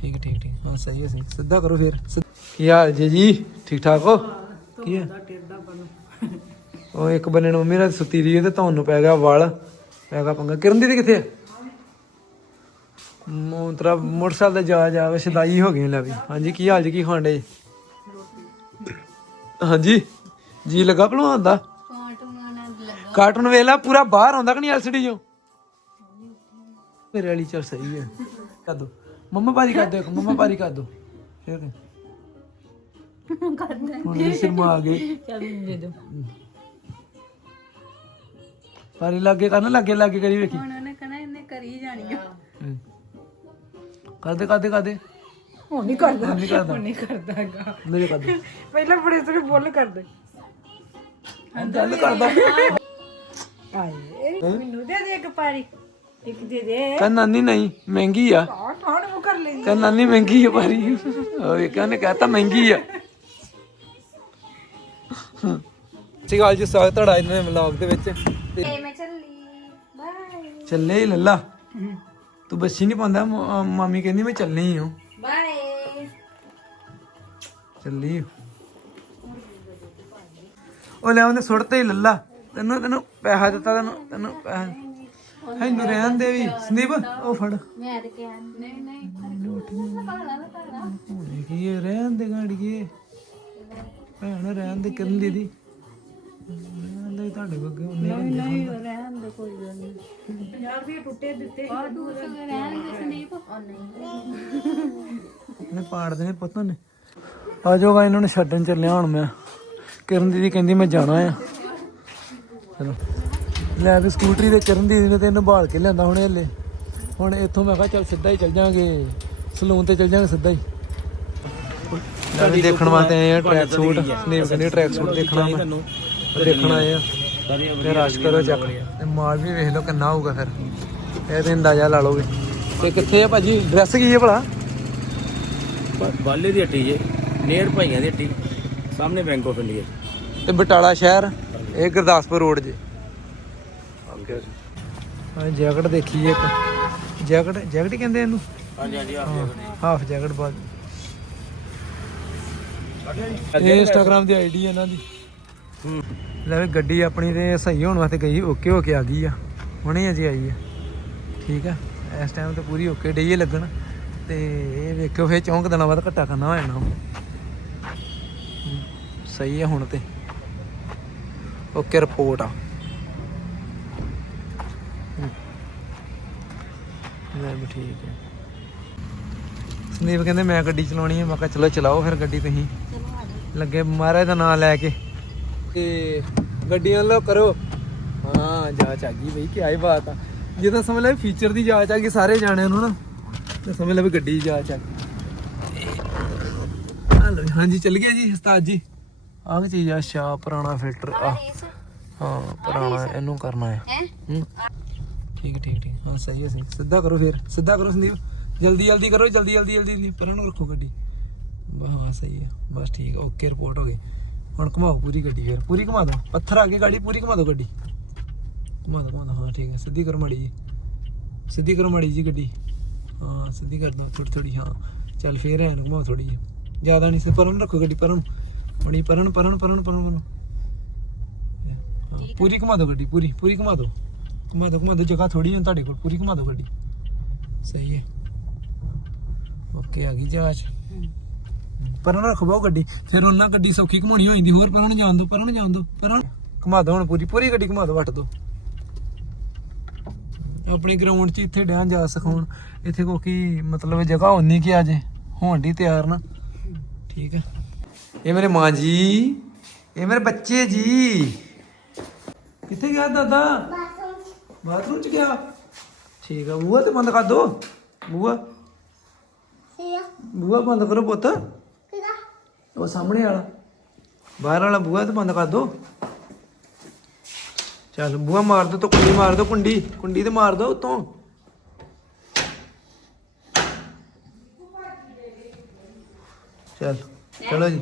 ਠੀਕ ਹੈ, ਠੀਕ ਹੈ, ਠੀਕ। ਹਾਂ ਸਹੀ ਹੈ ਸਹੀ। ਸਿੱਧਾ ਕਰੋ ਫਿਰ। ਸਿੱਧ- ਕੀ ਹਾਲ ਜੀ? ਜੀ ਠੀਕ ਠਾਕ ਹੋ? ਕੀ ਹੈ? ਉਹ ਇੱਕ ਬੰਨੇ ਨੂੰ ਮੰਮੀ ਨਾਲ ਸੁੱਤੀ ਰਹੀ ਹੈ ਤੇ ਤੁਹਾਨੂੰ ਪੈ ਗਿਆ ਵਲ। ਪੈ ਗਿਆ ਪੰਗਾ। ਕਿਰਨ ਦੀ ਕਿੱਥੇ ਹੈ ਮੋਤਰਾ ਮੋਟਰਸਾਈਕਲ ਤੇ ਜਾ ਜਾ ਕੇ ਸ਼ਦਾਈ ਹੋ ਗਏ ਲੈ ਵੀ। ਹਾਂਜੀ ਕੀ ਹਾਲ ਜੀ? ਕੀ ਖਾਂਡੇ ਜੀ ਹਾਂਜੀ ਜੀ ਲੱਗਾ ਭਲਵਾਨ ਦਾ? ਕਾਰਟੂਨ ਵੇਲਾ ਪੂਰਾ ਬਾਹਰ ਆਉਂਦਾ ਕਿ ਨਹੀਂ ਐਲਸੀਡੀ ਚੋਂ? ਮੇਰੇ ਵਾਲੀ ਚਲ ਸਹੀ ਹੈ। ਕਰ ਮੰਮਾ ਪਾਰੀ ਕਰ ਦੋ ਇੱਕ ਮੰਮਾ ਪਾਰੀ ਕਰ ਦੋ ਫਿਰ ਹੁਣ ਇਹ ਸਿਰ ਆ ਗਈ ਪਾਰੀ ਲੱਗੇ ਕਰਨ ਲੱਗੇ ਲੱਗੇ ਕਰੀ ਵੇਖੀ। ਹੁਣ ਉਹਨੇ ਕਹਣਾ ਇਹਨੇ ਕਰੀ ਜਾਣੀ ਆ। ਹਮ। ਕਰਦੇ ਕਰਦੇ ਕਰਦੇ ਹੁਣ ਨਹੀਂ ਕਰਦਾ। ਨਹੀਂ ਕਰਦਾ। ਨਹੀਂ ਕਰਦਾਗਾ। ਮੇਰੇ ਕਰ ਦੋ। ਪਹਿਲਾਂ ਬੜੇ ਸਾਰੇ ਬੋਲ ਕਰਦੇ ਗੱਲ ਕਰਦਾ। ਆਏ ਮੈਨੂੰ ਦੇ ਦੇ ਇੱਕ ਪਾਰੀ ਇੱਕ ਦੇ ਦੇ। ਕਹਿੰਦਾ ਨਾਨੀ ਨਹੀਂ ਮਹਿੰਗੀ ਆ। ਆ ਠਾਣ ਉਹ ਕਰ ਲੈਂਦੀ। ਕਹਿੰਦਾ ਨਾਨੀ ਮਹਿੰਗੀ ਆ ਪਾਰੀ ਓਏ ਕਹਿੰਨੇ ਕਹਤਾ ਮਹਿੰਗੀ ਆ। ਠੀਕ ਹਾਲ ਜੀ ਸਵਾਗਤ ਤੁਹਾਡਾ ਇਹਨਾਂ ਦੇ ਵਲੌਗ ਦੇ ਵਿੱਚ। ਤੇ ਮੈਂ ਚੱਲੀ। ਬਾਏ ਚੱਲੇ ਹੀ ਲੱਲਾ। ਤੂੰ ਬੱਸੀ ਨਹੀਂ ਪਾਉਂਦਾ ਮ- ਮਾਮੀ ਕਹਿੰਦੀ ਮੈਂ ਚੱਲਣੀ ਹਾਂ ਬਾਏ ਚੱਲੀ ਉਹ ਲੈ ਉਹਨੇ ਸੁੱਟਤੇ ਹੀ ਲੱਲਾ। ਤੈਨੂੰ ਤੈਨੂੰ ਪੈਸਾ ਦਿੱਤਾ ਤੈਨੂੰ ਤੈਨੂੰ ਪੈਸਾ ਹੈ ਨੂੰ ਰਹਿਣ ਦੇ ਵੀ। ਸੰਦੀਪ ਉਹ ਫੜ। ਮੈਂ ਤੇ ਕਿਹਾ ਨਹੀਂ ਨਹੀਂ ਹੋਣੇ ਕੀ ਇਹ ਰਹਿਣ ਦੇ ਗਾੜੀਏ ਭੈਣ ਰਹਿਣ ਦੇ ਕਰਨ ਦੀਦੀ ਰਹਿਣ ਦੇ ਤੁਹਾਡੇ ਬੱਗੇ ਉਹਨੇ ਨਹੀਂ ਰਹਿਣ ਦੇ ਕੋਈ ਗੱਲ ਨਹੀਂ। 50 ਰੁਪਏ ਟੁੱਟੇ ਦਿੱਤੇ ਆ ਦੂਸਰੇ ਰਹਿਣ ਦੇ ਸੰਦੀਪ ਉਹ ਨਹੀਂ। ਨੇ ਪਾੜ ਦੇਣੇ ਪੁੱਤ ਨੇ ਆ ਜਾਓਗਾ ਇਹਨਾਂ ਨੂੰ ਛੱਡਣ ਚੱਲਿਆ ਹੁਣ ਮੈਂ। ਕਿਰਨ ਦੀਦੀ ਕਹਿੰਦੀ ਮੈਂ ਜਾਣਾ ਆ। ਚਲੋ। ਲੈ ਵੀ ਸਕੂਟਰੀ ਤੇ ਕਿਰਨ ਦੀਦੀ ਨੇ ਤੇ ਇਹਨੂੰ ਭਾਲ ਕੇ ਲਿਆਂਦਾ ਹੁਣ ਹਲੇ। ਹੁਣ ਇੱਥੋਂ ਮੈਂ ਕਿਹਾ ਚੱਲ ਸਿੱਧਾ ਹੀ ਚੱਲ ਜਾਾਂਗੇ ਸਲੂਨ ਤੇ ਚੱਲ ਜਾਾਂਗੇ ਸਿੱਧਾ ਹੀ। ਲੈ ਵੀ ਦੇਖਣ ਵਾਸਤੇ ਆਏ ਆ ਟਰੈਕ ਸੂਟ ਸਨੀਪ ਕਹਿੰਦੀ ਟਰੈਕ ਸੂਟ ਦੇਖਣਾ ਮੈਂ। ਦੇਖਣ ਆਏ ਆ ਤੇ ਰਸ਼ ਕਰੋ ਚੱਕ। ਤੇ ਮਾਲ ਵੀ ਵੇਖ ਲਓ ਕਿੰਨਾ ਹੋਊਗਾ ਫਿਰ। ਇਹ ਤੇ ਅੰਦਾਜ਼ਾ ਲਾ ਲਓਗੇ ਤੇ ਕਿੱਥੇ ਆ ਭਾਜੀ? ਡਰੈਸ ਕੀ ਹੈ ਭਲਾ? ਬਾਲੇ ਦੀ ਹੱਟੀ ਜੇ। ਨੇੜ ਭਾਈਆਂ ਦੀ ਹੱਟੀ। ਸਾਹਮਣੇ ਬੈਂਕ ਆਫ ਇੰਡੀਆ ਤੇ ਬਟਾਲਾ ਸ਼ਹਿਰ ਇਹ ਗੁਰਦਾਸਪੁਰ ਰੋਡ ਜੇ। ਹਾਂ ਜੈਕਟ ਦੇਖੀ ਇੱਕ। ਜੈਕਟ ਜੈਕਟ ਹੀ ਕਹਿੰਦੇ ਇਹਨੂੰ? ਹਾਂਜੀ ਹਾਂਜੀ ਹਾਫ ਜੈਕਟ ਬਾਅਦ ਇਹ ਇੰਸਟਾਗ੍ਰam ਦੀ ਆਈਡੀ ਹੈ ਇਹਨਾਂ ਦੀ। ਹੂੰ। ਲੈ ਵੀ ਗੱਡੀ ਆਪਣੀ ਤੇ ਸਹੀ ਹੋਣ ਵਾਸਤੇ ਗਈ ਓਕੇ ਹੋ ਕੇ ਆ ਗਈ ਆ। ਹੁਣੇ ਅਜੇ ਆਈ ਆ। ਠੀਕ ਆ ਇਸ ਟਾਈਮ ਤੇ ਪੂਰੀ ਓਕੇ ਡਈਏ ਲੱਗਣ। ਤੇ ਇਹ ਵੇਖਿਓ ਫੇਰ ਚੌਂਕ ਦਿਨਾਂ ਬਾਅਦ ਘੱਟਾ ਕਰਨਾ ਹੋ ਜਾਣਾ ਸਹੀ ਆ ਹੁਣ ਤੇ। ਓਕੇ ਰਿਪੋਰਟ ਆ। ਲੈ ਵੀ ਠੀਕ ਹੈ। ਸੰਦੀਪ ਕਹਿੰਦੇ ਮੈਂ ਗੱਡੀ ਚਲਾਉਣੀ ਹੈ। ਮੈਂ ਕਿਹਾ ਚਲੋ ਚਲਾਓ ਫਿਰ ਗੱਡੀ ਤੁਸੀਂ। ਲੱਗੇ ਮਹਾਰਾਜ ਦਾ ਨਾਮ ਲੈ ਕੇ। ਤੇ ਗੱਡੀਆਂ ਲੋ ਕਰੋ। ਹਾਂ ਜਾਂਚ ਆ ਗਈ ਬਈ ਕੀ ਆਈ ਬਾਤ ਆ। ਜਿੱਦਾਂ ਸਮਝ ਲੈ ਫੀਚਰ ਦੀ ਜਾਂਚ ਆ ਗਈ ਸਾਰੇ ਜਾਣਿਆਂ ਨੂੰ ਨਾ। ਤੇ ਸਮਝ ਲੈ ਵੀ ਗੱਡੀ ਦੀ ਜਾਂਚ ਆ ਗਈ। ਹਾਂਜੀ ਚੱਲ ਗਿਆ ਜੀ ਉਸਤਾਦ ਜੀ। ਆਹ ਕੀ ਚੀਜ਼ ਆ? ਸ਼ਾ ਪੁਰਾਣਾ ਫਿਲਟਰ ਆ ਹਾਂ ਪੁਰਾਣਾ ਇਹਨੂੰ ਕਰਨਾ ਹੈ? ਹੂੰ। ਠੀਕ ਠੀਕ ਠੀਕ। ਹਾਂ ਸਹੀ ਹੈ ਸਹੀ। ਸਿੱਧਾ ਕਰੋ ਫਿਰ। ਸਿੱਧਾ ਕਰੋ ਸੰਦੀਪ। ਜਲਦੀ ਜਲਦੀ ਕਰੋ ਜਲਦੀ ਜਲਦੀ ਜਲਦੀ ਜਲਦੀ। ਪਰਾਂ ਨੂੰ ਰੱਖੋ ਗੱਡੀ। ਬਸ ਹਾਂ ਸਹੀ ਹੈ। ਬਸ ਠੀਕ ਓਕੇ ਰਿਪੋਰਟ ਹੋ ਗਈ। ਹੁਣ ਘੁਮਾਓ ਪੂਰੀ ਗੱਡੀ ਫਿਰ। ਪੂਰੀ ਘੁਮਾ ਦਿਓ। ਪੱਥਰ ਆ ਕੇ ਗਾੜੀ ਪੂਰੀ ਘੁਮਾ ਦਿਓ ਗੱਡੀ। ਘੁਮਾ ਦਿਓ ਘੁਮਾ ਦਿਓ। ਹਾਂ ਠੀਕ ਹੈ। ਸਿੱਧੀ ਕਰੋ ਮਾੜੀ ਜੀ। ਸਿੱਧੀ ਕਰੋ ਮਾੜੀ ਜੀ ਗੱਡੀ। ਹਾਂ ਸਿੱਧੀ ਕਰ ਦਿਓ। ਥੋੜੀ ਥੋੜੀ ਹਾਂ। ਚੱਲ ਫੇਰ ਐਨ ਘੁਮਾਓ ਥੋੜੀ ਜੀ। ਜ਼ਿਆਦਾ ਨਹੀਂ ਸੇ। ਪਰਾਂ ਨੂੰ ਰੱਖੋ ਗੱਡੀ ਪਰਾਂ ਨੂੰ ਬੜੀ ਪਰਾਂ ਨੂੰ ਪਰਾਂ ਪਰਾਂ ਪਰਾਂ ਘੁਮਾ ਦਿਓ ਗੱਡੀ। ਪੂਰੀ ਪੂਰੀ ਘੁਮਾ ਦਿਓ। ਘੁਮਾ ਦਿਓ ਘੁਮਾ ਦਿਓ, ਜਗ੍ਹਾ ਥੋੜੀ ਹੈ ਤੁਹਾਡੇ ਕੋਲ, ਪੂਰੀ ਘੁਮਾ ਦਿਓ ਗੱਡੀ। ਸਹੀ ਹੈ। ਓਕੇ, ਆ ਗਈ ਜਾਂਚ ਪਰਾਂ ਨੂੰ ਰੱਖੋ ਬਹੁ ਗੱਡੀ। ਫਿਰ ਉਹਨਾਂ ਗੱਡੀ ਸੌਖੀ ਘੁਮਾਉਣੀ ਹੋ ਜਾਂਦੀ, ਹੋਰ ਪਰਾਂ ਨੂੰ ਜਾਣ ਦੋ ਪਰਾਂ ਨੂੰ ਜਾਣ ਦੋ ਪਰਾਂ ਘੁਮਾ ਦੋ ਹੁਣ ਪੂਰੀ ਪੂਰੀ ਗੱਡੀ ਘੁਮਾ ਦੋ ਵੱਟ ਦੋ ਆਪਣੀ ਗਰਾਊਂਡ 'ਚ ਇੱਥੇ ਡਿਆਂ ਜਾ ਸਿਖਾਉਣ। ਇੱਥੇ ਕੋ ਮਤਲਬ ਜਗ੍ਹਾ ਹੋਣੀ ਕਿ ਅਜੇ ਹੋਣ ਦੀ ਤਿਆਰ ਨਾ। ਠੀਕ ਹੈ। ਇਹ ਮੇਰੇ ਮਾਂ ਜੀ, ਇਹ ਮੇਰੇ ਬੱਚੇ ਜੀ। ਕਿੱਥੇ ਗਿਆ ਦਾਦਾ? ਬਾਥਰੂਮ 'ਚ ਗਿਆ? ਠੀਕ ਆ ਬੂਹਾ ਤੇ ਬੰਦ ਕਰ ਦੋ। ਬੂਹਾ। ਬੂਹਾ ਬੰਦ ਕਰੋ ਪੁੱਤ। ਉਹ ਸਾਹਮਣੇ ਵਾਲਾ। ਬਾਹਰ ਵਾਲਾ ਬੂਹਾ ਤੇ ਬੰਦ ਕਰ ਦੋ। ਚੱਲ ਬੂਹਾ ਮਾਰ ਦੋ ਤਾਂ ਕੁੰਡੀ ਮਾਰ ਦੋ ਕੁੰਡੀ। ਕੁੰਡੀ ਤੇ ਮਾਰ ਦੋ ਉਤੋਂ। ਚੱਲ ਚਲੋ ਜੀ।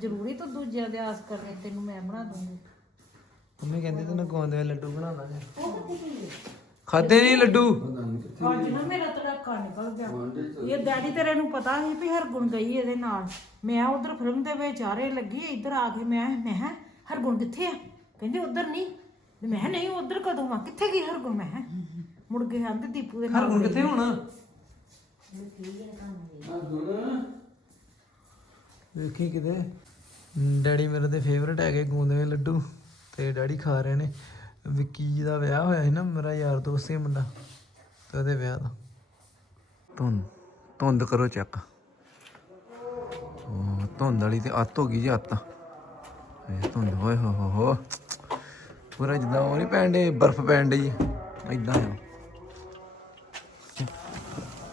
ਜ਼ਰੂਰੀ ਤਾਂ ਦੂਜਿਆਂ ਦੇ ਆਸ ਕਰਨੇ ਤੈਨੂੰ ਮੈਂ ਬਣਾ ਦੂੰਗੀ। ਮੰਮੀ ਕਹਿੰਦੀ ਤੈਨੂੰ ਗੋਂਦ ਦੇ ਲੱਡੂ ਬਣਾ ਦਾਂਗੇ ਖਾਦੇ ਨਹੀਂ ਲੱਡੂ? ਅੱਜ ਨਾ ਮੇਰਾ ਤੜਾ ਧੱਕਾ ਨਿਕਲ ਗਿਆ। ਇਹ ਡੈਡੀ ਤੇਰੇ ਨੂੰ ਪਤਾ ਸੀ ਵੀ ਹਰਗੁਣ ਗਈ ਇਹਦੇ ਨਾਲ। ਮੈਂ ਉਧਰ ਫਿਲਮ ਦੇ ਵਿੱਚ ਆਰੇ ਲੱਗੀ ਇੱਧਰ ਆ ਕੇ ਮੈਂ ਮੈਂ ਕਿਹਾ, ਹਰਗੁਣ ਕਿੱਥੇ ਆ? ਕਹਿੰਦੇ ਉਧਰ ਨਹੀਂ। ਤੇ ਮੈਂ ਕਿਹਾ, ਨਹੀਂ ਉਧਰ ਕਦੋਂ ਆ? ਕਿੱਥੇ ਗਈ ਹਰਗੁਣ? ਮੈਂ ਕਿਹਾ, ਮੁੜ ਕੇ ਆਂਦੇ ਦੀਪੂ ਦੇ ਨਾਲ ਹਰਗੁਣ ਕਿੱਥੇ ਹੁਣ? ਵੇਖੀ ਕਿਤੇ। ਡੈਡੀ ਮੇਰੇ ਦੇ ਫੇਵਰਟ ਹੈਗੇ ਗੂੰਦਵੇਂ ਲੱਡੂ। ਤੇ ਡੈਡੀ ਖਾ ਰਹੇ ਨੇ। ਵਿੱਕੀ ਜੀ ਦਾ ਵਿਆਹ ਹੋਇਆ ਸੀ ਨਾ, ਮੇਰਾ ਯਾਰ ਦੋਸਤ ਸੀ ਮੁੰਡਾ, ਤੇ ਉਹਦੇ ਵਿਆਹ ਦਾ। ਧੁੰਦ ਧੁੰਦ ਕਰੋ ਚੈੱਕ ਉਹ ਧੁੰਦ ਵਾਲੀ ਤੇ ਅੱਤ ਹੋ ਗਈ ਜੀ ਅੱਤ। ਇਹ ਧੁੰਦ ਹੋਏ ਹੋ ਹੋ ਹੋ। ਪੂਰਾ ਜਿੱਦਾਂ ਉਹ ਨਹੀਂ ਪੈਣ ਡੇ ਬਰਫ਼ ਪੈਣ ਡਈ। ਇਦਾਂ ਆ।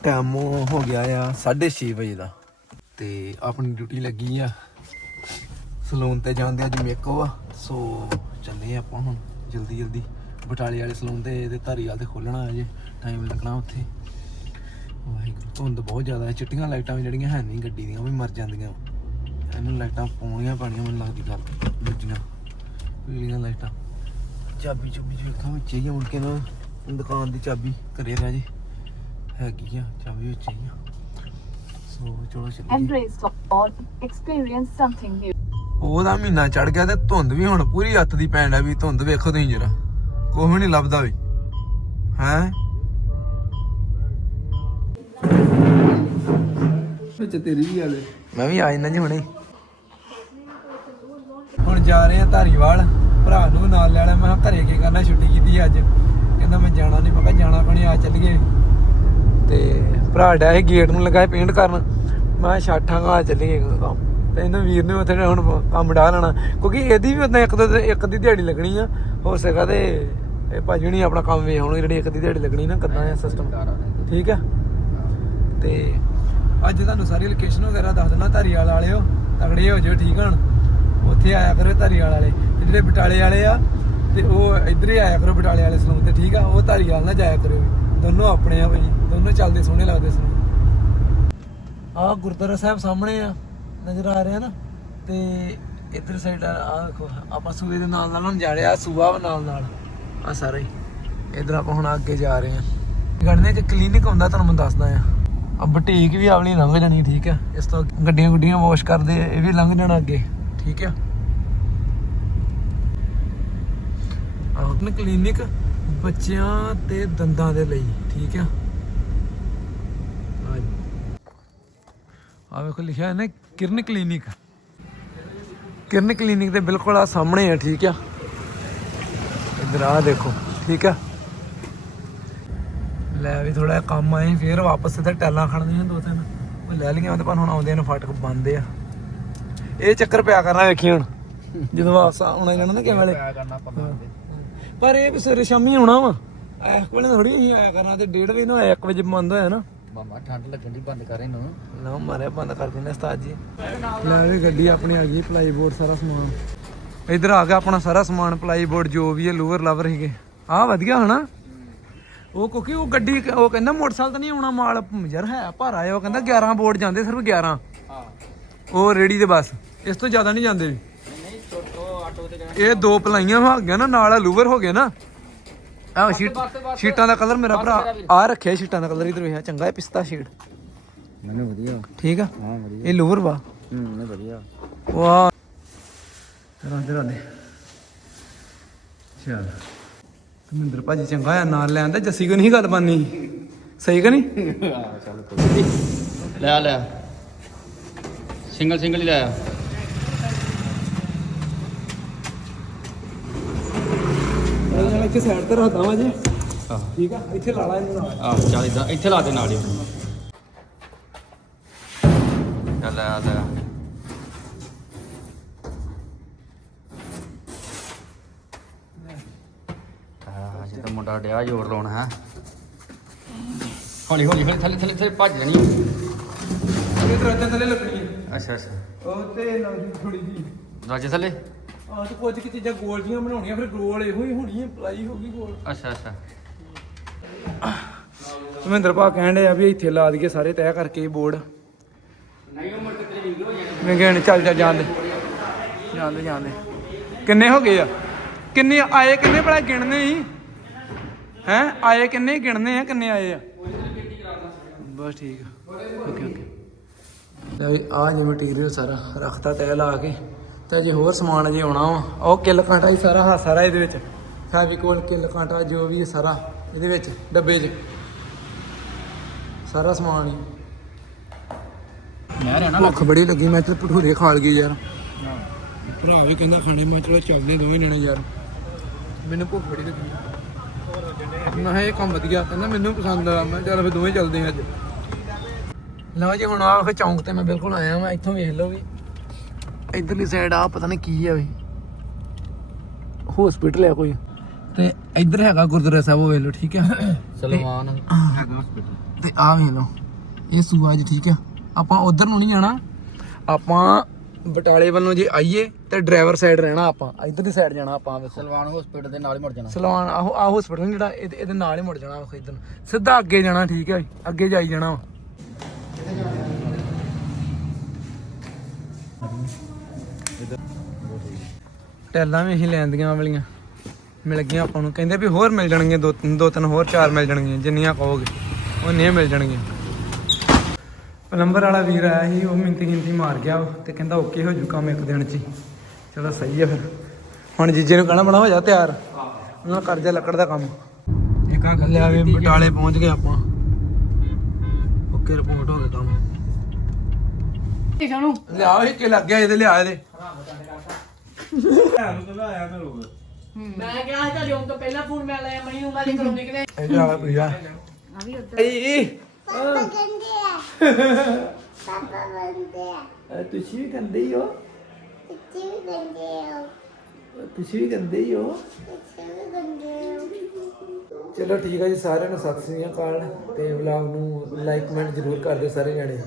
ਟਾਈਮ ਹੋ ਗਿਆ ਆ 6:30 ਵਜੇ ਦਾ। ਤੇ ਆਪਣੀ ਡਿਊਟੀ ਲੱਗੀ ਆ। ਸਲੂਨ ਤੇ ਜਾਂਦੇ ਅੱਜ ਮੇਕੋ ਆ। ਸੋ ਚੱਲੇ ਆਪਾਂ ਹੁਣ ਜਲਦੀ ਜਲਦੀ ਬਟਾਲੇ ਵਾਲੇ ਸਲੂਨ ਤੇ ਇਹਦੇ ਧਾਰੀਵਾਲ ਤੇ ਖੋਲਣਾ ਅਜੇ ਟਾਈਮ ਲੱਗਣਾ ਉੱਥੇ। ਵਾਹਿਗੁਰੂ ਧੁੰਦ ਬਹੁਤ ਜ਼ਿਆਦਾ ਹੈ। ਚਿੱਟੀਆਂ ਲਾਈਟਾਂ ਵੀ ਜਿਹੜੀਆਂ ਹੈ ਨਹੀਂ ਗੱਡੀ ਦੀਆਂ ਉਹ ਵੀ ਮਰ ਜਾਂਦੀਆਂ। ਇਹਨੂੰ ਲਾਈਟਾਂ ਪਾਉਣੀਆਂ ਪੈਣੀਆਂ ਮੈਨੂੰ ਲੱਗਦੀ ਗੱਲ ਦੂਜੀਆਂ ਪੀਲੀਆਂ ਲਾਈਟਾਂ। ਚਾਬੀ ਚੁਬੀ ਚ ਵਿੱਚ ਹੀ ਆ, ਮੁੜ ਨਾ ਦੁਕਾਨ ਦੀ ਚਾਬੀ ਘਰੇ ਰਹਿ ਜੇ। ਹੈਗੀ ਆ ਚਾਬੀ ਵਿੱਚ ਹੀ ਆ। ਸੋ ਚਲੋ ਚੱਲੀਏ। Embrace or experience something new. ਉਹਦਾ ਮਹੀਨਾ ਚੜ ਗਿਆ ਤੇ ਧੁੰਦ ਵੀ ਹੁਣ ਪੂਰੀ ਹੱਥ ਦੀ ਪੈਣ ਡਿਆ ਵੀ ਧੁੰਦ ਵੇਖੋ ਤੁਸੀਂ ਜਰਾ। ਕੁਛ ਵੀ ਨਹੀਂ ਲੱਭਦਾ ਵੀ। ਹੈ? ਵਿੱਚ ਤੇਰੀ ਵੀ ਆਲੇ ਮੈਂ ਵੀ ਆ ਜਾਣਾ ਜੀ ਹੁਣੇ। ਹੁਣ ਜਾ ਰਹੇ ਆ ਧਾਰੀਵਾਲ ਭਰਾ ਨੂੰ ਨਾਲ ਲੈ ਲਿਆ ਮੈਂ ਕਿਹਾ ਘਰੇ ਕੀ ਕਰਨਾ ਛੁੱਟੀ ਕੀਤੀ ਅੱਜ। ਕਹਿੰਦਾ ਮੈਂ ਜਾਣਾ ਨਹੀਂ ਮੈਂ ਕਿਹਾ ਜਾਣਾ ਕੋਣੀ ਆ ਚੱਲੀਏ। ਤੇ ਭਰਾ ਡਿਆ ਸੀ ਗੇਟ ਨੂੰ ਲਗਾਏ ਪੇਂਟ ਕਰਨ। ਮੈਂ ਛਾਠਾਂ ਆ ਚੱਲੀਏ ਕੰਮ। ਤੇ ਇਹਨੂੰ ਵੀਰ ਨੇ ਉੱਥੇ ਹੁਣ ਕੰਮ ਡਾ ਲੈਣਾ। ਕਿਉਂਕਿ ਇਹਦੀ ਵੀ ਉਦਾਂ ਇੱਕ ਦੋ ਇੱਕ ਦੀ ਦਿਹਾੜੀ ਲੱਗਣੀ ਆ। ਹੋ ਸਕਦਾ ਤੇ ਇਹ ਭਾਜੀ ਨਹੀਂ ਆਪਣਾ ਕੰਮ ਵੇਖ ਹੁਣ ਜਿਹੜੀ ਇੱਕ ਦੀ ਦਿਹਾੜੀ ਲੱਗਣੀ ਨਾ, ਕਿੱਦਾਂ ਆ ਸਿਸਟਮ ਠੀਕ ਆ? ਤੇ ਅੱਜ ਤੁਹਾਨੂੰ ਸਾਰੀ ਲੋਕੇਸ਼ਨ ਵਗੈਰਾ ਦੱਸ ਦਿੰਦਾ, ਧਾਰੀਵਾਲ ਵਾਲਿਓ। ਤਗੜੇ ਹੋ ਜਾਓ ਠੀਕ ਹਣ? ਉੱਥੇ ਆਇਆ ਕਰੋ ਧਾਰੀਵਾਲ ਵਾਲੇ। ਤੇ ਜਿਹੜੇ ਬਟਾਲੇ ਵਾਲੇ ਆ, ਤੇ ਉਹ ਇੱਧਰ ਹੀ ਆਇਆ ਕਰੋ ਬਟਾਲੇ ਵਾਲੇ ਸਲੂਨ ਤੇ, ਠੀਕ ਆ? ਉਹ ਧਾਰੀਵਾਲ ਨਾਲ ਜਾਇਆ ਕਰਿਓ। ਦੋਨੋਂ ਆਪਣੇ ਆ ਭਾਈ। ਦੋਨੋਂ ਚੱਲਦੇ ਸੋਹਣੇ ਲੱਗਦੇ ਸਲੂਨ ਆ ਗੁਰਦੁਆਰਾ ਸਾਹਿਬ ਸਾਹਮਣੇ ਆ। ਨਜ਼ਰ ਆ ਰਿਹਾ ਨਾ, ਤੇ ਇੱਧਰ ਸਾਈਡ ਆ ਦੇਖੋ, ਆਪਾਂ ਸੂਏ ਦੇ ਨਾਲ ਨਾਲ ਹੁਣ ਜਾ ਰਹੇ ਸੂਆ ਨਾਲ ਨਾਲ ਆ ਸਾਰਾ ਹੀ। ਇੱਧਰ ਆਪਾਂ ਹੁਣ ਅੱਗੇ ਜਾ ਰਹੇ ਆ। ਗੜਨੇ ਚ ਕਲੀਨਿਕ ਹੁੰਦਾ, ਤੁਹਾਨੂੰ ਮੈਂ ਦੱਸਦਾ ਆ। ਆ ਬੁਟੀਕ ਵੀ ਆਵਲੀ ਲੰਘ ਜਾਣੀ, ਠੀਕ ਆ? ਇਸ ਤੋਂ ਗੱਡੀਆਂ ਗੁੱਡੀਆਂ ਵਾਸ਼ ਕਰਦੇ ਇਹ ਵੀ ਲੰਘ ਜਾਣਾ ਅੱਗੇ, ਠੀਕ ਆ? ਆਪਣਾ ਕਲੀਨਿਕ ਬੱਚਿਆਂ ਤੇ ਦੰਦਾਂ ਦੇ ਲਈ, ਠੀਕ ਆ? ਆ ਆ ਵੇਖੋ, ਲਿਖਿਆ ਹੈ ਨਾ ਕਿਰਨ ਕਲੀਨਿਕ। ਕਿਰਨ ਕਲੀਨਿਕ ਦੇ ਬਿਲਕੁਲ ਆ ਸਾਹਮਣੇ ਆ ਠੀਕ ਆ? ਇਧਰ ਆ ਦੇਖੋ ਠੀਕ ਆ? ਲੈ ਵੀ ਥੋੜਾ ਕੰਮ ਆਏ ਫੇਰ ਵਾਪਸ ਇੱਥੇ ਟੈਲਾਂ ਖੜਨੀਆਂ ਦੋ ਤਿੰਨ। ਉਹ ਲੈ ਲਈਆਂ ਤੇ ਪਰ ਹੁਣ ਆਉਂਦੇ ਨੇ ਫਾਟਕ ਬੰਦ ਆ। ਇਹ ਚੱਕਰ ਪਿਆ ਕਰਨਾ ਵੇਖੀ ਹੁਣ। ਜਦੋਂ ਵਾਪਸ ਆਉਣਾ ਜਾਣਾ ਨਾ ਕਿਵੇਂ ਵਾਲੇ। ਪਰ ਇਹ ਵੀ ਸਵੇਰੇ ਸ਼ਾਮੀ ਆਉਣਾ ਵਾ। ਇਸ ਵੇਲੇ ਥੋੜੀ ਅਸੀਂ ਆਇਆ ਕਰਨਾ ਤੇ 1:30 ਵਜੇ ਨੂੰ 1 ਵਜੇ ਬੰਦ ਹੋਇਆ ਨਾ। ਮਾਮਾ ਠੰਡ ਲੱਗਣ ਦੀ ਬੰਦ ਕਰ ਇਹਨੂੰ। ਨਾ ਮਾਰਿਆ ਬੰਦ ਕਰ ਦਿੰਦੇ ਉਸਤਾਦ ਜੀ। ਲੈ ਵੀ ਗੱਡੀ ਆਪਣੀ ਆ ਗਈ ਪਲਾਈ ਬੋਰਡ ਸਾਰਾ ਸਮਾਨ। ਇਧਰ ਆ ਗਿਆ ਆਪਣਾ ਸਾਰਾ ਸਮਾਨ ਪਲਾਈ ਬੋਰਡ ਜੋ ਵੀ ਹੈ ਲੋਅਰ ਲਵਰ ਸੀਗੇ। ਆ ਵਧੀਆ ਹਨਾ? ਉਹ ਕਿਉਂਕਿ ਉਹ ਗੱਡੀ ਉਹ ਕਹਿੰਦਾ ਮੋਟਰਸਾਈਕਲ ਤਾਂ ਨਹੀਂ ਆਉਣਾ ਮਾਲ ਯਾਰ ਹੈ ਭਾਰਾ ਆ ਉਹ ਕਹਿੰਦਾ 11 ਬੋਰਡ ਜਾਂਦੇ ਸਿਰਫ 11 ਹਾਂ। ਉਹ ਰੇੜੀ ਦੇ ਬਸ ਇਸ ਤੋਂ ਜ਼ਿਆਦਾ ਨਹੀਂ ਜਾਂਦੇ। ਵੀ ਨਹੀਂ ਛੋਟੋ ਆਟੋ ਤੇ ਇਹ ਦੋ ਪਲਾਈਆਂ ਹੋ ਗਈਆਂ ਨਾ ਨਾਲ ਲੂਵਰ ਹੋ ਗਏ ਨਾ। ਆਹ ਸ਼ੀਟ ਸ਼ੀਟਾਂ ਦਾ ਕਲਰ ਮੇਰਾ ਭਰਾ ਆ ਰੱਖਿਆ ਸ਼ੀਟਾਂ ਦਾ ਕਲਰ ਇਧਰ ਵੇਖਿਆ ਚੰਗਾ ਹੈ ਪਿਸਤਾ ਸ਼ੀਟ ਮੈਨੂੰ ਵਧੀਆ। ਠੀਕ ਆ? ਹਾਂ ਵਧੀਆ। ਇਹ ਲੂਵਰ ਵਾ। ਹੂੰ ਨਹੀਂ ਵਧੀਆ। ਵਾਹ। ਰਾਂਦੇ ਰਾਂਦੇ ਚਲ। ਕਮਿੰਦਰ ਭਾਜੀ ਚੰਗਾ ਆ ਨਾਲ ਲੈ ਆਂਦਾ ਜੱਸੀ ਕੋ ਨਹੀਂ ਗੱਲ ਬਾਨੀ? ਸਹੀ ਕਿ ਨਹੀਂ? ਚੱਲ ਕੋਈ ਲੈ ਆ ਲੈ ਆ। ਸਿੰਗਲ ਸਿੰਗਲ ਹੀ ਲੈ ਆ ਇਹ ਇੱਥੇ ਸਾਈਡ ਤੇ ਰੱਖਦਾ ਵਾ ਜੀ। ਆਹ। ਠੀਕ ਆ ਇੱਥੇ ਲਾ ਲਾ ਇਹਨੂੰ ਨਾਲ। ਆਹ ਚੱਲ ਇਦਾਂ ਇੱਥੇ ਲਾ ਦੇ ਨਾਲ ਹੀ। ਚੱਲ ਆ ਲੈ। ਆ। ਜਿੱਦਾਂ ਮੁੰਡਾ ਡਿਆ ਜ਼ੋਰ ਲਾਉਣਾ ਹੈ। ਹੌਲੀ ਹੌਲੀ ਹੌਲੀ ਥੱਲੇ ਥੱਲੇ ਥੱਲੇ ਭੱਜ ਜਾਣੀ। ਇਹ ਦਰਵਾਜ਼ੇ ਥੱਲੇ ਲੱਗਣੀ ਹੈ ਅੱਛਾ ਅੱਛਾ। ਉਹ ਤੇ ਲੱਗਦੀ ਥੋੜੀ ਜੀ ਦਰਵਾਜ਼ੇ ਥੱਲੇ? ਆ ਤੇ ਕੁਝ ਕਿ ਚੀਜ਼ਾਂ ਗੋਲ ਜੀਆਂ ਬਣਾਉਣੀਆਂ ਫਿਰ ਗੋਲ ਇਹੋ ਹੀ ਹੋਣੀ ਹੈ ਪਲਾਈ ਹੋਗੀ ਗੋਲ। ਅੱਛਾ ਅੱਛਾ। ਮਹਿੰਦਰ ਭਾ ਕਹਿਣ ਡਿਆ ਵੀ ਇੱਥੇ ਲਾ ਦਈਏ ਸਾਰੇ ਤੈਅ ਕਰਕੇ ਬੋਰਡ ਨਹੀਂ ਉਹ ਮੁੜ ਕੇ ਤੇਰੇ ਵੀਡੀਓ ਹੋ ਜਾਣੀ ਮੈਂ ਕਹਿਣ ਚੱਲ ਚੱਲ ਜਾਣ ਦੇ ਜਾਣ ਦੇ ਜਾਣ ਦੇ ਕਿੰਨੇ ਹੋ ਗਏ ਆ? ਕਿੰਨੇ ਆਏ ਕਿੰਨੇ ਭਲਾ ਗਿਣਨੇ ਹੀ ਹੈ? ਆਏ ਕਿੰਨੇ ਗਿਣਨੇ ਆ ਕਿੰਨੇ ਆਏ ਆ? ਬਸ ਠੀਕ ਆ। Okay okay. ਲੈ ਵੀ ਆ ਜੇ ਮਟੀਰੀਅਲ ਸਾਰਾ ਰੱਖਤਾ ਤੈ ਲਾ ਕੇ। ਤੇ ਜੇ ਹੋਰ ਸਮਾਨ ਜੇ ਆਉਣਾ ਵਾ ਉਹ ਕਿੱਲ ਕਾਂਟਾ ਹੀ ਸਾਰਾ ਹਾ ਸਾਰਾ ਇਹਦੇ ਵਿੱਚ। ਫੈਵੀਕੋਲ ਕਿੱਲ ਕਾਂਟਾ ਜੋ ਵੀ ਸਾਰਾ ਇਹਦੇ ਵਿੱਚ ਡੱਬੇ 'ਚ। ਸਾਰਾ ਸਮਾਨ ਹੀ। ਮੈਂ ਰਹਿਣਾ ਭੁੱਖ ਬੜੀ ਲੱਗੀ ਮੈਂ ਤੇ ਭਟੂਰੇ ਖਾ ਲਗੀ ਯਾਰ। ਭਰਾ ਵੀ ਕਹਿੰਦਾ ਖਾਣੇ ਮੈਂ ਚਲੋ ਚੱਲਦੇ ਦੋਵੇਂ ਜਣੇ ਯਾਰ। ਮੈਨੂੰ ਭੁੱਖ ਬੜੀ ਲੱਗੀ। ਮੈਂ ਇਹ ਕੰਮ ਵਧੀਆ ਕਹਿੰਦਾ ਮੈਨੂੰ ਪਸੰਦ ਆ ਮੈਂ ਚੱਲ ਫਿਰ ਦੋਵੇਂ ਚੱਲਦੇ ਹਾਂ ਅੱਜ। ਲਓ ਜੀ ਹੁਣ ਆ ਫਿਰ ਚੌਂਕ ਤੇ ਮੈਂ ਬਿਲਕੁਲ ਆਇਆ ਮੈਂ ਇੱਥੋਂ ਵੇਖ ਲਓ ਵੀ। ਇਧਰਲੀ ਸਾਈਡ ਆ ਪਤਾ ਨਹੀਂ ਕੀ ਆ ਵੀ। ਹਸਪੀਟਲ ਹੈ ਕੋਈ। ਤੇ ਇੱਧਰ ਹੈਗਾ ਗੁਰਦੁਆਰਾ ਸਾਹਿਬ ਉਹ ਵੇਖ ਲਓ ਠੀਕ ਹੈ ਸਲਮਾਨ ਹੈਗਾ ਹਸਪੀਟਲ ਤੇ ਆ ਵੇਖ ਲਓ ਇਹ ਸੂਆ ਜੀ ਠੀਕ ਆ। ਆਪਾਂ ਉਧਰ ਨੂੰ ਨਹੀਂ ਜਾਣਾ। ਆਪਾਂ ਬਟਾਲੇ ਵੱਲੋਂ ਜੇ ਆਈਏ ਤੇ ਡਰਾਈਵਰ ਸਾਈਡ ਰਹਿਣਾ ਆਪਾਂ। ਇੱਧਰ ਦੀ ਸਾਈਡ ਜਾਣਾ ਆਪਾਂ ਵੇਖੋ। ਸਲਮਾਨ ਹਸਪੀਟਲ ਦੇ ਨਾਲ ਹੀ ਮੁੜ ਜਾਣਾ। ਸਲਵਾਨ ਆਹੋ ਆ ਹਸਪੀਟਲ ਜਿਹੜਾ ਇਹਦੇ ਨਾਲ ਹੀ ਮੁੜ ਜਾਣਾ ਇੱਧਰ। ਸਿੱਧਾ ਅੱਗੇ ਜਾਣਾ ਠੀਕ ਹੈ ਅੱਗੇ ਜਾਈ ਜਾਣਾ ਟੈਲਾਂ ਵੀ ਅਸੀਂ ਲੈਂਦੀਆਂ ਵਾਲੀਆਂ। ਮਿਲ ਗਈਆਂ ਆਪਾਂ ਨੂੰ। ਕਹਿੰਦੇ ਵੀ ਹੋਰ ਮਿਲ ਜਾਣਗੀਆਂ ਦੋ ਤਿੰਨ ਦੋ ਤਿੰਨ ਹੋਰ ਚਾਰ ਮਿਲ ਜਾਣਗੀਆਂ ਜਿੰਨੀਆਂ ਕਹੋਗੇ। ਉਹਨੀਆਂ ਮਿਲ ਜਾਣਗੀਆਂ। ਪਲੰਬਰ ਵਾਲਾ ਵੀਰ ਆਇਆ ਸੀ ਉਹ ਮਿੰਤੀ ਗਿੰਤੀ ਮਾਰ ਗਿਆ ਤੇ ਕਹਿੰਦਾ ਓਕੇ ਹੋ ਜੂ ਕੰਮ ਇੱਕ ਦਿਨ ਚ ਚਲੋ ਸਹੀ ਹੈ ਫਿਰ। ਹੁਣ ਜੀਜੇ ਨੂੰ ਕਹਿਣਾ ਬਣਾ ਹੋ ਜਾ ਤਿਆਰ। ਉਹਨਾਂ ਕਰ ਜਾ ਲੱਕੜ ਦਾ ਕੰਮ। ਇੱਕ ਆ ਗੱਲ ਆ ਵੀ ਬਟਾਲੇ ਪਹੁੰਚ ਗਏ ਆਪਾਂ। ਓਕੇ ਰਿਪੋਰਟ ਹੋ ਗਿਆ ਕੰਮ। ਲਿਆ ਇਹ ਕਿ ਲੱਗ ਗਿਆ ਇਹਦੇ ਲਿਆ ਇਹਦੇ। ਮੈਂ ਕਿਹਾ ਤਾਂ ਜੋਂ ਤੋਂ ਪਹਿਲਾਂ ਫੋਨ ਮੈਂ ਲਾਇਆ ਮਣੀ ਨੂੰ ਮੈਂ ਘਰੋਂ ਨਿਕਲੇ ਇਹ ਜਾ ਪੀਆ ਆ ਵੀ ਉੱਧਰ ਈ ਪਾਪਾ ਕਹਿੰਦੇ ਆ ਪਾਪਾ ਬੰਦੇ ਆ ਤੁਸੀਂ ਵੀ ਕੰਦੇ ਹੀ ਹੋ ਕਿੱਥੇ ਵੀ ਕਹਿੰਦੇ ਆ ਤੁਸੀਂ ਵੀ ਕੰਦੇ ਹੀ ਹੋ ਕਿੱਥੇ ਵੀ ਕਹਿੰਦੇ ਆ ਚਲੋ ਠੀਕ ਹੈ ਜੀ, ਸਾਰਿਆਂ ਨੂੰ ਸਤਿ ਸ੍ਰੀ ਅਕਾਲ ਤੇ ਵਲੌਗ ਨੂੰ ਲਾਈਕ ਕਮੈਂਟ ਜ਼ਰੂਰ ਕਰ ਦਿਓ ਸਾਰੇ ਜਣੇ।